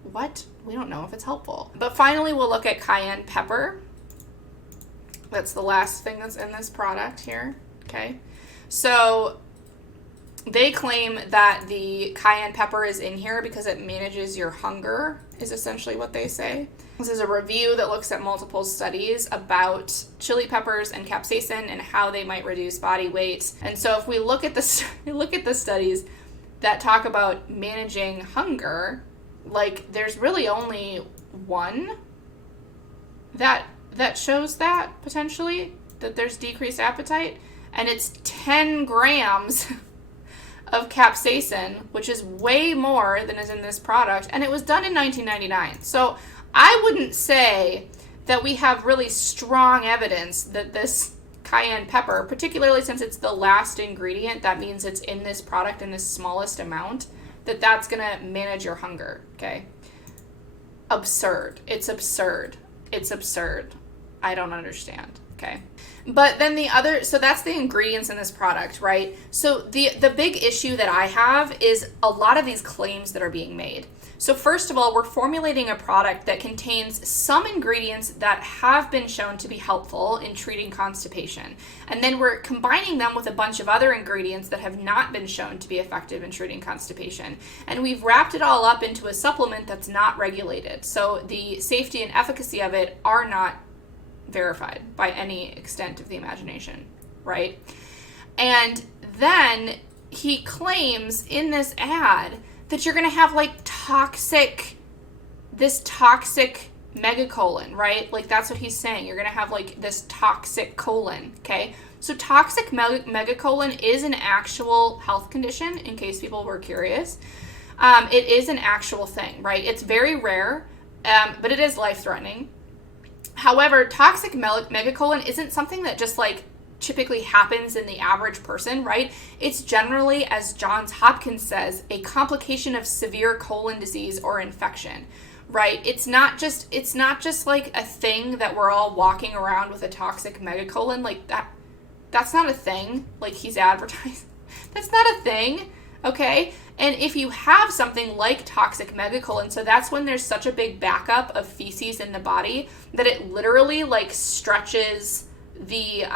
what? We don't know if it's helpful. But finally, we'll look at cayenne pepper. That's the last thing that's in this product here, okay? So they claim that the cayenne pepper is in here because it manages your hunger, is essentially what they say. This is a review that looks at multiple studies about chili peppers and capsaicin and how they might reduce body weight. And so if we look at the studies that talk about managing hunger, there's really only one that shows that, potentially, that there's decreased appetite, and it's 10 grams of capsaicin, which is way more than is in this product, and it was done in 1999. So I wouldn't say that we have really strong evidence that this cayenne pepper, particularly since it's the last ingredient, that means it's in this product in the smallest amount, that's going to manage your hunger, okay? Absurd. It's absurd. It's absurd. I don't understand, okay? But then so that's the ingredients in this product, right? So the big issue that I have is a lot of these claims that are being made. So first of all, we're formulating a product that contains some ingredients that have been shown to be helpful in treating constipation. And then we're combining them with a bunch of other ingredients that have not been shown to be effective in treating constipation. And we've wrapped it all up into a supplement that's not regulated. So the safety and efficacy of it are not verified by any extent of the imagination, right? And then he claims in this ad that you're going to have like this toxic megacolon, right? Like that's what he's saying. You're going to have like this toxic colon, okay? So toxic megacolon is an actual health condition, in case people were curious. It is an actual thing, right? It's very rare, but it is life-threatening. However, toxic megacolon isn't something that just like typically happens in the average person, right? It's generally, as Johns Hopkins says, a complication of severe colon disease or infection, right? It's not just like a thing that we're all walking around with a toxic megacolon like that. That's not a thing like he's advertising. That's not a thing, okay? And if you have something like toxic megacolon, so that's when there's such a big backup of feces in the body that it literally like stretches the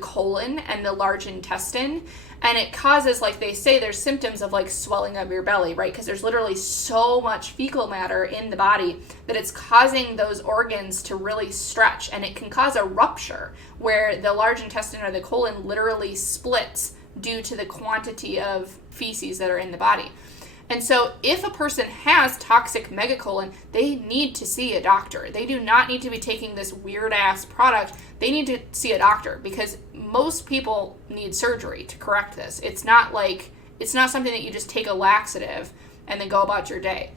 colon and the large intestine, and it causes, like they say, there's symptoms of like swelling of your belly, right? Because there's literally so much fecal matter in the body that it's causing those organs to really stretch, and it can cause a rupture where the large intestine or the colon literally splits due to the quantity of feces that are in the body. And so if a person has toxic megacolon, they need to see a doctor. They do not need to be taking this weird ass product. They need to see a doctor, because most people need surgery to correct this. It's not something that you just take a laxative and then go about your day.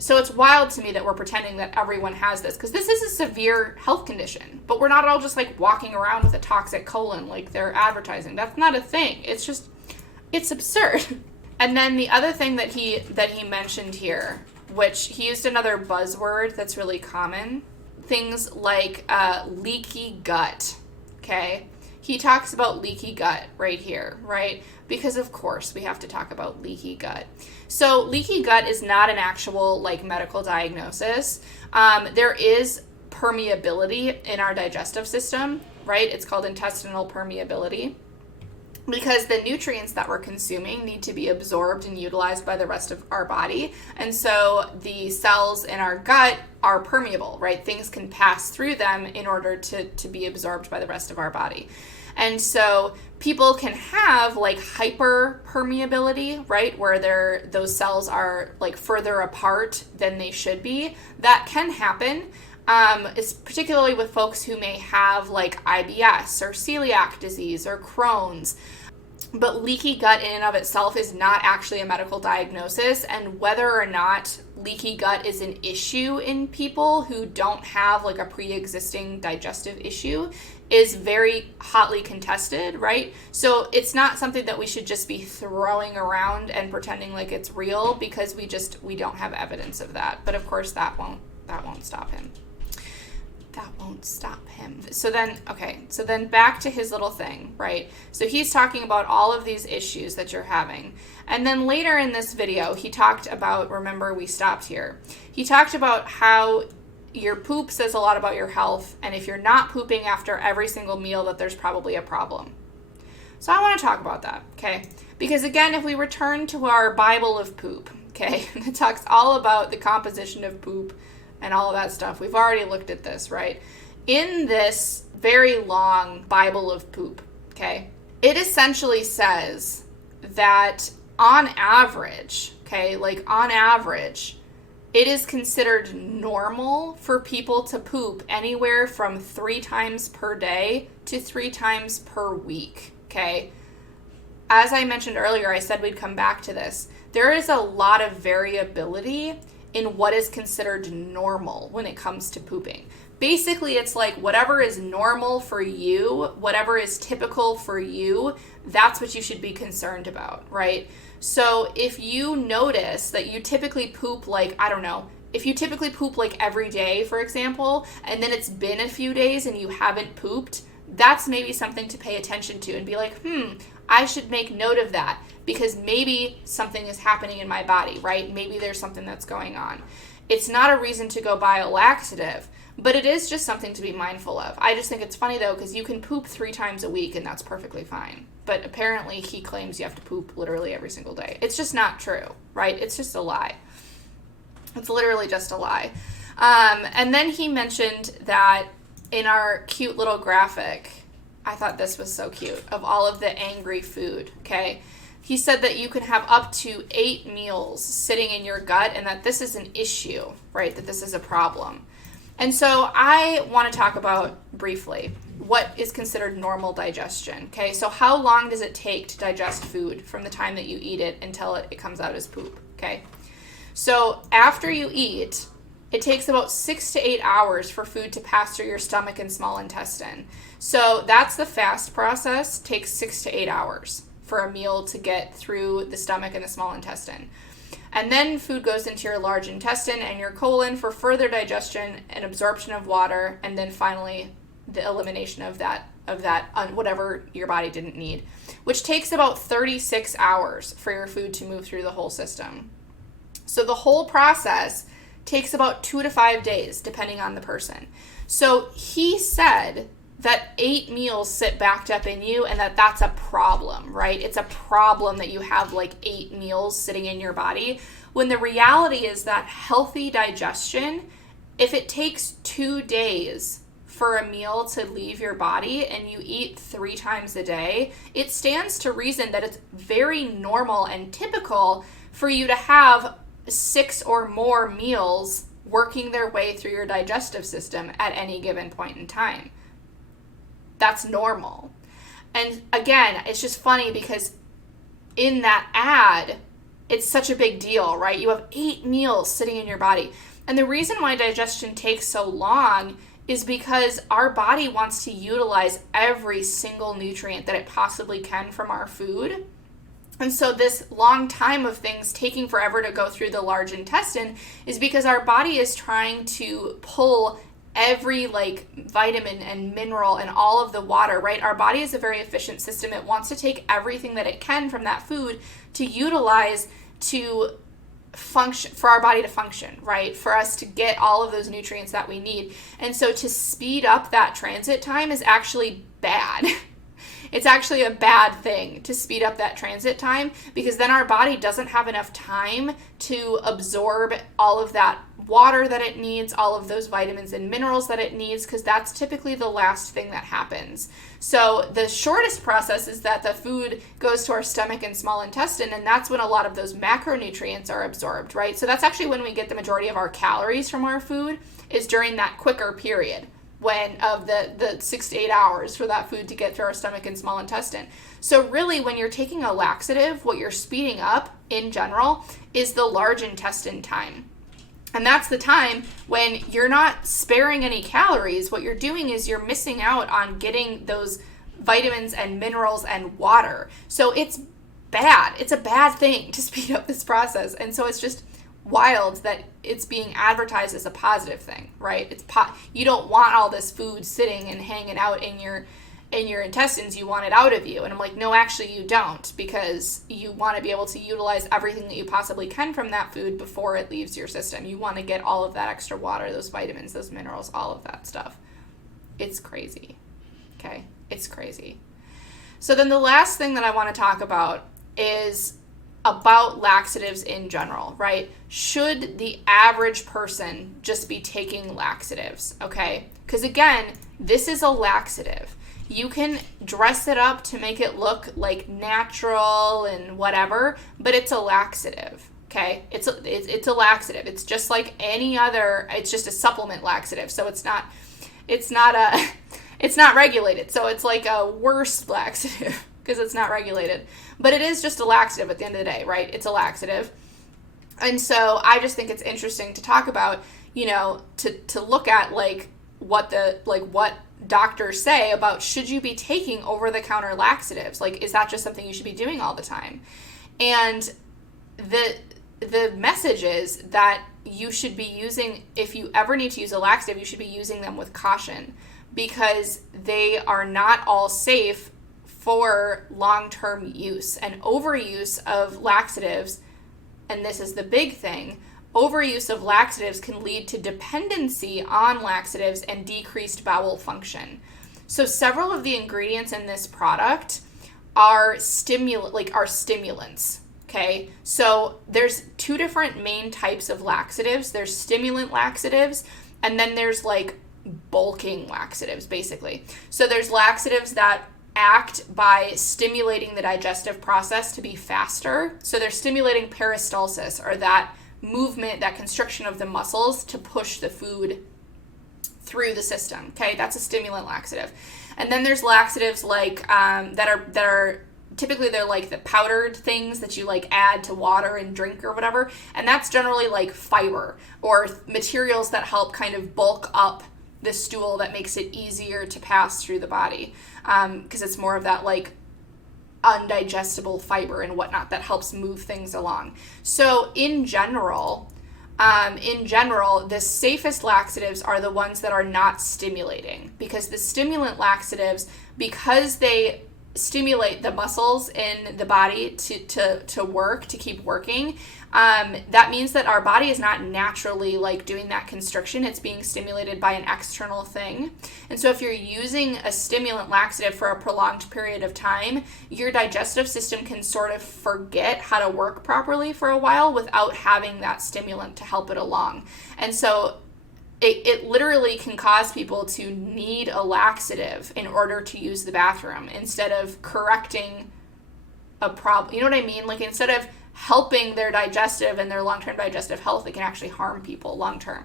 So it's wild to me that we're pretending that everyone has this, because this is a severe health condition, but we're not all just like walking around with a toxic colon like they're advertising. That's not a thing. It's absurd. And then the other thing that he mentioned here, which he used another buzzword that's really common, things like leaky gut, okay? He talks about leaky gut right here, right? Because of course we have to talk about leaky gut. So leaky gut is not an actual like medical diagnosis. There is permeability in our digestive system, right? It's called intestinal permeability, because the nutrients that we're consuming need to be absorbed and utilized by the rest of our body. And so the cells in our gut are permeable, right? Things can pass through them in order to be absorbed by the rest of our body. And so people can have like hyperpermeability, right? Where those cells are like further apart than they should be. That can happen. It's particularly with folks who may have like IBS or celiac disease or Crohn's. But leaky gut in and of itself is not actually a medical diagnosis, and whether or not leaky gut is an issue in people who don't have like a pre-existing digestive issue is very hotly contested, right? So it's not something that we should just be throwing around and pretending like it's real, because we don't have evidence of that. But of course that won't stop him. That won't stop him. So then back to his little thing, right? So he's talking about all of these issues that you're having. And then later in this video, he talked about, remember we stopped here, he talked about how your poop says a lot about your health, and if you're not pooping after every single meal, that there's probably a problem. So I want to talk about that, okay? Because again, if we return to our Bible of poop, okay, it talks all about the composition of poop and all of that stuff. We've already looked at this, right? In this very long Bible of poop, okay, it essentially says that on average, okay, like on average, it is considered normal for people to poop anywhere from 3 times per day to 3 times per week, okay? As I mentioned earlier, I said we'd come back to this. There is a lot of variability in what is considered normal when it comes to pooping. Basically, it's like whatever is normal for you, whatever is typical for you, that's what you should be concerned about, right? So if you notice that you typically poop like, I don't know, if you typically poop like every day, for example, and then it's been a few days and you haven't pooped, that's maybe something to pay attention to and be like, I should make note of that, because maybe something is happening in my body, right? Maybe there's something that's going on. It's not a reason to go buy a laxative, but it is just something to be mindful of. I just think it's funny though, because you can poop 3 times a week and that's perfectly fine. But apparently he claims you have to poop literally every single day. It's just not true, right? It's just a lie. It's literally just a lie. And then he mentioned that in our cute little graphic, I thought this was so cute, of all of the angry food, okay? He said that you can have up to 8 meals sitting in your gut and that this is an issue, right? That this is a problem. And so I want to talk about briefly what is considered normal digestion, okay? So how long does it take to digest food from the time that you eat it until it comes out as poop, okay? So after you eat, it takes about 6 to 8 hours for food to pass through your stomach and small intestine. So that's the fast process, takes 6 to 8 hours for a meal to get through the stomach and the small intestine. And then food goes into your large intestine and your colon for further digestion and absorption of water, and then finally the elimination of that whatever your body didn't need, which takes about 36 hours for your food to move through the whole system. So the whole process takes about 2 to 5 days, depending on the person. So he said that 8 meals sit backed up in you and that's a problem, right? It's a problem that you have like 8 meals sitting in your body, when the reality is that healthy digestion, if it takes 2 days for a meal to leave your body and you eat 3 times a day, it stands to reason that it's very normal and typical for you to have 6 or more meals working their way through your digestive system at any given point in time. That's normal. And again, it's just funny because in that ad, it's such a big deal, right? You have 8 meals sitting in your body. And the reason why digestion takes so long is because our body wants to utilize every single nutrient that it possibly can from our food. And so this long time of things taking forever to go through the large intestine is because our body is trying to pull every like vitamin and mineral and all of the water, right? Our body is a very efficient system. It wants to take everything that it can from that food to utilize to function, for our body to function, right? For us to get all of those nutrients that we need. And so to speed up that transit time is actually bad. It's actually a bad thing to speed up that transit time, because then our body doesn't have enough time to absorb all of that water that it needs, all of those vitamins and minerals that it needs, because that's typically the last thing that happens. So the shortest process is that the food goes to our stomach and small intestine, and that's when a lot of those macronutrients are absorbed, right? So that's actually when we get the majority of our calories from our food, is during that quicker period when of the 6 to 8 hours for that food to get through our stomach and small intestine. So really, when you're taking a laxative, what you're speeding up in general is the large intestine time. And that's the time when you're not sparing any calories. What you're doing is you're missing out on getting those vitamins and minerals and water. So it's bad. It's a bad thing to speed up this process. And so it's just wild that it's being advertised as a positive thing, right? You don't want all this food sitting and hanging out in your intestines. You want it out of you. And I'm like, no, actually you don't, because you want to be able to utilize everything that you possibly can from that food before it leaves your system. You want to get all of that extra water, those vitamins, those minerals, all of that stuff. It's crazy. Okay? It's crazy. So then the last thing that I want to talk about is about laxatives in general, right? Should the average person just be taking laxatives, okay? Because again, this is a laxative. You can dress it up to make it look like natural and whatever, but it's a laxative, okay? It's a laxative. It's just like any other, it's just a supplement laxative. So it's not regulated. So it's like a worse laxative because it's not regulated. But it is just a laxative at the end of the day, right? It's a laxative. And so I just think it's interesting to talk about, to look at what doctors say about, should you be taking over-the-counter laxatives? Like, is that just something you should be doing all the time? And the message is that you should be using, if you ever need to use a laxative, you should be using them with caution, because they are not all safe for long-term use. And overuse of laxatives, and this is the big thing, overuse of laxatives can lead to dependency on laxatives and decreased bowel function. So several of the ingredients in this product are stimulants, okay? So there's 2 different main types of laxatives. There's stimulant laxatives, and then there's bulking laxatives, basically. So there's laxatives that act by stimulating the digestive process to be faster. So they're stimulating peristalsis, or that movement, that constriction of the muscles to push the food through the system. Okay, that's a stimulant laxative. And then there's laxatives like that are typically they're like the powdered things that you like add to water and drink or whatever. And that's generally like fiber or materials that help kind of bulk up the stool, that makes it easier to pass through the body, because it's more of that like undigestible fiber and whatnot that helps move things along. So in general, the safest laxatives are the ones that are not stimulating, because the stimulant laxatives, because they stimulate the muscles in the body to work, to keep working, that means that our body is not naturally like doing that constriction. It's being stimulated by an external thing. And so if you're using a stimulant laxative for a prolonged period of time, your digestive system can sort of forget how to work properly for a while without having that stimulant to help it along. And so it literally can cause people to need a laxative in order to use the bathroom instead of correcting a problem. You know what I mean? Like, instead of helping their digestive and their long-term digestive health, it can actually harm people long-term.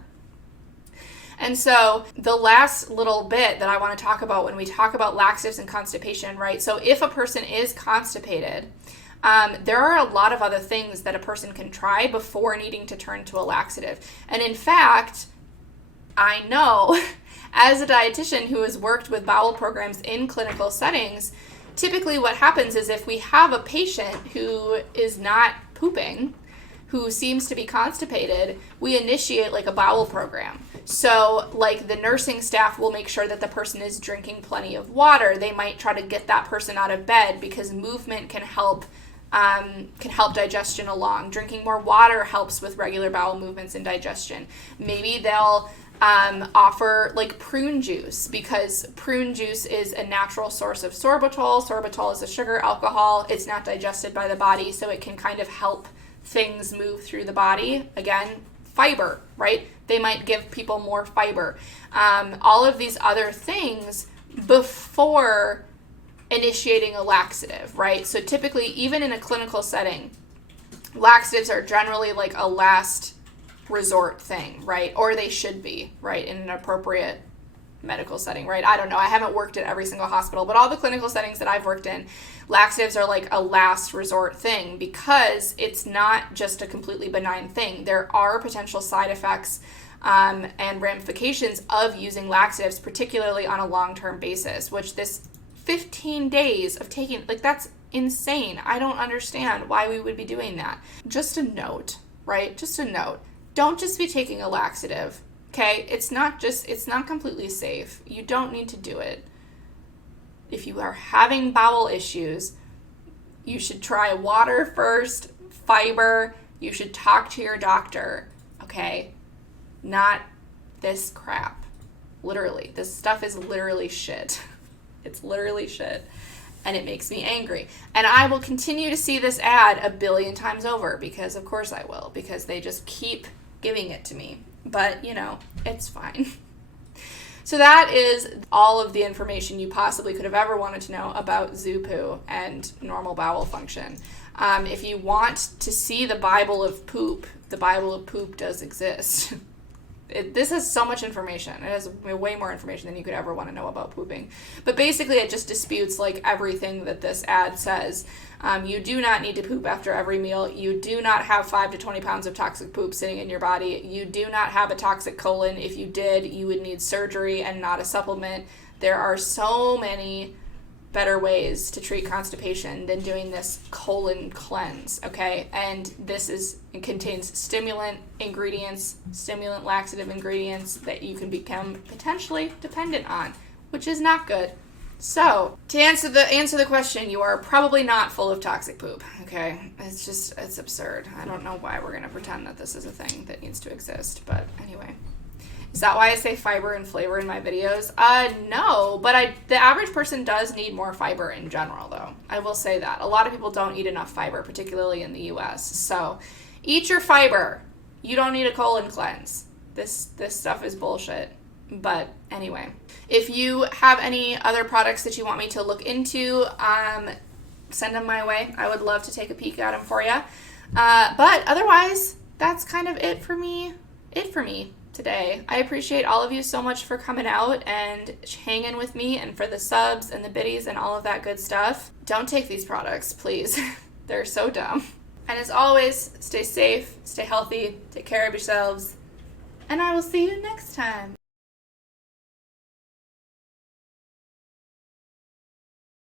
And so the last little bit that I want to talk about when we talk about laxatives and constipation, right? So if a person is constipated, there are a lot of other things that a person can try before needing to turn to a laxative. And in fact, I know, as a dietitian who has worked with bowel programs in clinical settings, typically what happens is if we have a patient who is not pooping, who seems to be constipated, we initiate like a bowel program. So like the nursing staff will make sure that the person is drinking plenty of water. They might try to get that person out of bed because movement can help digestion along. Drinking more water helps with regular bowel movements and digestion. Maybe they'll offer like prune juice, because prune juice is a natural source of sorbitol. Sorbitol is a sugar alcohol. It's not digested by the body, so it can kind of help things move through the body. Again, fiber, right? They might give people more fiber. All of these other things before initiating a laxative, right? So typically, even in a clinical setting, laxatives are generally like a last resort thing, right? Or they should be, right, in an appropriate medical setting, right? I don't know. I haven't worked at every single hospital, but all the clinical settings that I've worked in, laxatives are like a last resort thing, because it's not just a completely benign thing. There are potential side effects and ramifications of using laxatives, particularly on a long-term basis, which this 15 days of taking, like, that's insane. I don't understand why we would be doing that. Just a note, right? Just a note. Don't just be taking a laxative, okay? It's not completely safe. You don't need to do it. If you are having bowel issues, you should try water first, fiber. You should talk to your doctor, okay? Not this crap. Literally. This stuff is literally shit. It's literally shit. And it makes me angry. And I will continue to see this ad a billion times over, because of course I will, because they just keep giving it to me. But, you know, it's fine. So that is all of the information you possibly could have ever wanted to know about ZuPoo and normal bowel function. If you want to see the Bible of poop, the Bible of poop does exist. This has so much information. It has way more information than you could ever want to know about pooping. But basically, it just disputes like everything that this ad says. You do not need to poop after every meal. You do not have 5 to 20 pounds of toxic poop sitting in your body. You do not have a toxic colon. If you did, you would need surgery and not a supplement. There are so many better ways to treat constipation than doing this colon cleanse, okay? And it contains stimulant ingredients, stimulant laxative ingredients that you can become potentially dependent on, which is not good. So, to answer the question, you are probably not full of toxic poop, okay? It's absurd. I don't know why we're going to pretend that this is a thing that needs to exist, but anyway. Is that why I say fiber and flavor in my videos? No, but the average person does need more fiber in general, though. I will say that. A lot of people don't eat enough fiber, particularly in the U.S. So, eat your fiber. You don't need a colon cleanse. This stuff is bullshit. But anyway, if you have any other products that you want me to look into, send them my way. I would love to take a peek at them for you. But otherwise, that's kind of it for me today. I appreciate all of you so much for coming out and hanging with me, and for the subs and the biddies and all of that good stuff. Don't take these products, please. They're so dumb. And as always, stay safe, stay healthy, take care of yourselves, and I will see you next time.